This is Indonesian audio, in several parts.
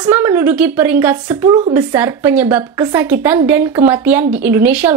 Asma menduduki peringkat 10 besar penyebab kesakitan dan kematian di Indonesia.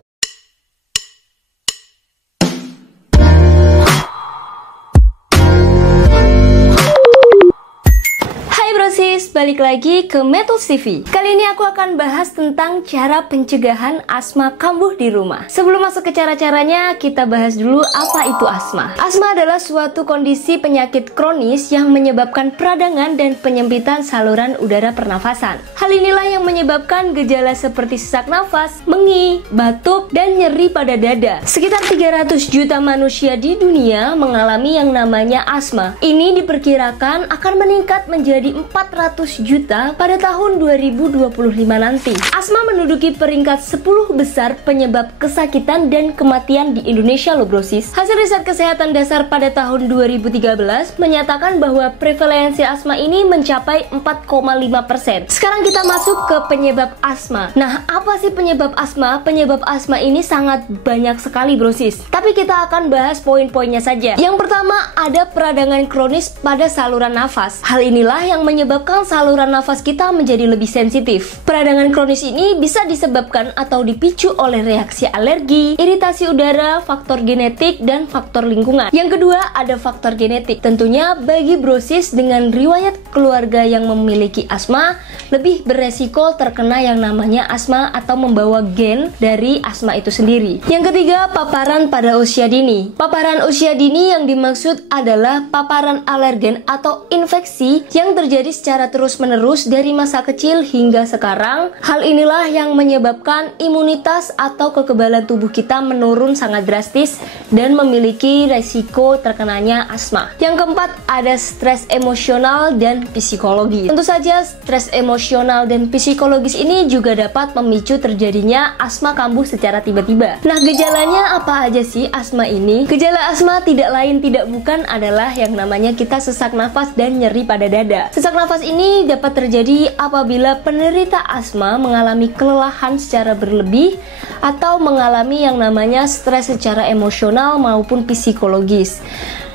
Balik lagi ke Metals TV. Kali ini aku akan bahas tentang cara pencegahan asma kambuh di rumah. Sebelum masuk ke cara-caranya, kita bahas dulu apa itu asma. Asma adalah suatu kondisi penyakit kronis yang menyebabkan peradangan dan penyempitan saluran udara pernafasan. Hal inilah yang menyebabkan gejala seperti sesak nafas, mengi, batuk, dan nyeri pada dada. Sekitar 300 juta manusia di dunia mengalami yang namanya asma. Ini diperkirakan akan meningkat menjadi 400 juta pada tahun 2025 nanti. Asma menduduki peringkat 10 besar penyebab kesakitan dan kematian di Indonesia loh brosis. Hasil riset kesehatan dasar pada tahun 2013 menyatakan bahwa prevalensi asma ini mencapai 4,5%. Sekarang kita masuk ke penyebab asma. Nah, apa sih penyebab asma? Penyebab asma ini sangat banyak sekali brosis. Tapi kita akan bahas poin-poinnya saja. Yang pertama, ada peradangan kronis pada saluran nafas. Hal inilah yang menyebabkan saluran nafas kita menjadi lebih sensitif. Peradangan kronis ini bisa disebabkan atau dipicu oleh reaksi alergi, iritasi udara, faktor genetik, dan faktor lingkungan. Yang kedua, ada faktor genetik. Tentunya bagi brosis dengan riwayat keluarga yang memiliki asma, lebih beresiko terkena yang namanya asma atau membawa gen dari asma itu sendiri. Yang ketiga, paparan pada usia dini. Paparan usia dini yang dimaksud adalah paparan alergen atau infeksi yang terjadi secara terus-menerus dari masa kecil hingga sekarang. Hal inilah yang menyebabkan imunitas atau kekebalan tubuh kita menurun sangat drastis dan memiliki resiko terkenanya asma. Yang keempat, ada stres emosional dan psikologi. Tentu saja stres emosional dan psikologis ini juga dapat memicu terjadinya asma kambuh secara tiba-tiba. Nah, gejalanya apa aja sih asma ini? Gejala asma tidak lain tidak bukan adalah yang namanya kita sesak nafas dan nyeri pada dada. Sesak nafas ini dapat terjadi apabila penderita asma mengalami kelelahan secara berlebih atau mengalami yang namanya stres secara emosional maupun psikologis.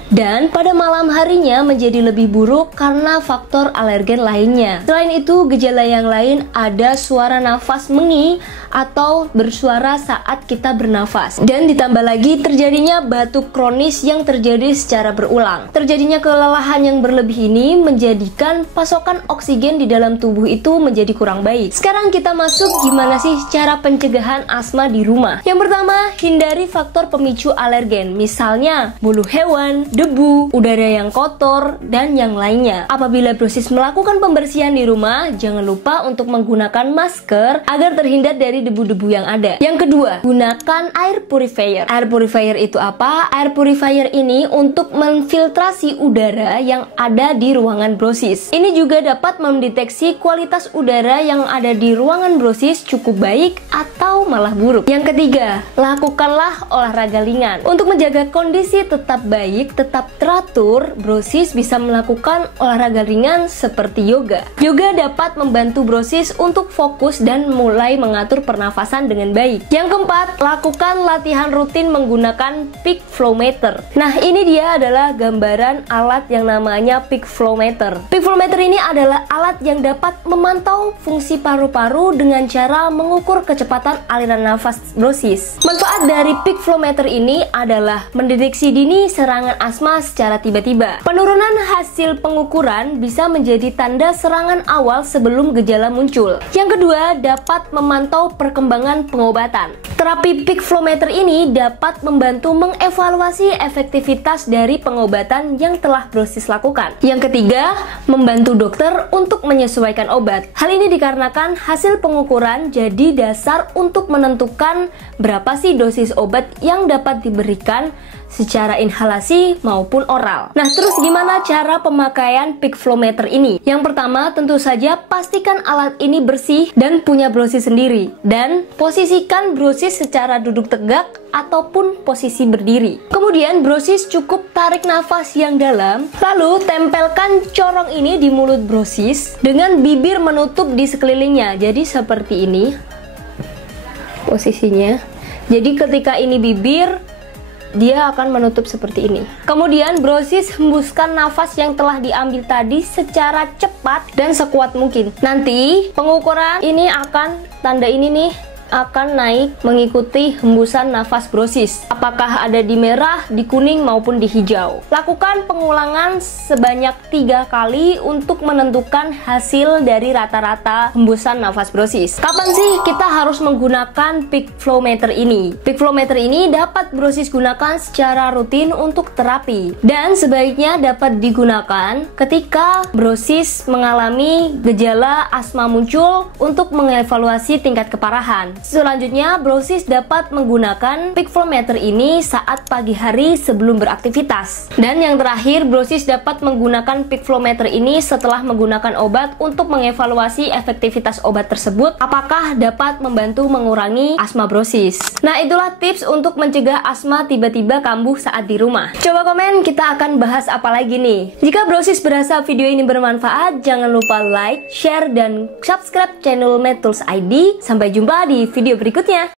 Dan pada malam harinya menjadi lebih buruk karena faktor alergen lainnya. Selain itu, gejala yang lain ada suara nafas mengi atau bersuara saat kita bernafas. Dan ditambah lagi terjadinya batuk kronis yang terjadi secara berulang. Terjadinya kelelahan yang berlebih ini menjadikan pasokan oksigen di dalam tubuh itu menjadi kurang baik. Sekarang kita masuk gimana sih cara pencegahan asma di rumah. Yang pertama, hindari faktor pemicu alergen. Misalnya bulu hewan, debu, udara yang kotor, dan yang lainnya. Apabila brosis melakukan pembersihan di rumah, jangan lupa untuk menggunakan masker agar terhindar dari debu-debu yang ada. Yang kedua, gunakan air purifier. Air purifier itu apa? Air purifier ini untuk memfiltrasi udara yang ada di ruangan brosis. Ini juga dapat mendeteksi kualitas udara yang ada di ruangan brosis cukup baik atau malah buruk. Yang ketiga, lakukanlah olahraga ringan. Untuk menjaga kondisi tetap baik, tetap teratur, brosis bisa melakukan olahraga ringan seperti yoga. Yoga dapat membantu brosis untuk fokus dan mulai mengatur pernafasan dengan baik. Yang keempat, lakukan latihan rutin menggunakan peak flow meter. Nah, ini dia adalah gambaran alat yang namanya peak flow meter. Peak flow meter ini adalah alat yang dapat memantau fungsi paru-paru dengan cara mengukur kecepatan aliran nafas brosis. Manfaat dari peak flow meter ini adalah mendeteksi dini serangan asma secara tiba-tiba. Penurunan hasil pengukuran bisa menjadi tanda serangan awal sebelum gejala muncul. Yang kedua, dapat memantau perkembangan pengobatan. Terapi peak flow meter ini dapat membantu mengevaluasi efektivitas dari pengobatan yang telah brosis lakukan. Yang ketiga, membantu dokter untuk menyesuaikan obat. Hal ini dikarenakan hasil pengukuran jadi dasar untuk menentukan berapa sih dosis obat yang dapat diberikan secara inhalasi maupun oral. Nah, terus gimana cara pemakaian peak flow meter ini? Yang pertama, tentu saja pastikan alat ini bersih dan punya brosis sendiri. Dan posisikan brosis secara duduk tegak ataupun posisi berdiri. Kemudian brosis cukup tarik nafas yang dalam, lalu tempelkan corong ini di mulut brosis dengan bibir menutup di sekelilingnya. Jadi seperti ini posisinya. Jadi ketika ini bibir, dia akan menutup seperti ini. Kemudian brosis hembuskan nafas yang telah diambil tadi secara cepat dan sekuat mungkin. Nanti pengukuran ini akan, tanda ini nih, akan naik mengikuti hembusan nafas brosis. Apakah ada di merah, di kuning maupun di hijau. Lakukan pengulangan sebanyak 3 kali untuk menentukan hasil dari rata-rata hembusan nafas brosis. Kapan sih kita harus menggunakan peak flow meter ini? Peak flow meter ini dapat brosis gunakan secara rutin untuk terapi dan sebaiknya dapat digunakan ketika brosis mengalami gejala asma muncul untuk mengevaluasi tingkat keparahan. Selanjutnya, brosis dapat menggunakan peak flow meter ini saat pagi hari sebelum beraktivitas. Dan yang terakhir, brosis dapat menggunakan peak flow meter ini setelah menggunakan obat untuk mengevaluasi efektivitas obat tersebut, apakah dapat membantu mengurangi asma brosis. Nah, itulah tips untuk mencegah asma tiba-tiba kambuh saat di rumah. Coba komen, kita akan bahas apa lagi nih. Jika brosis berasa video ini bermanfaat, jangan lupa like, share, dan subscribe channel MedTools ID. Sampai jumpa di video berikutnya.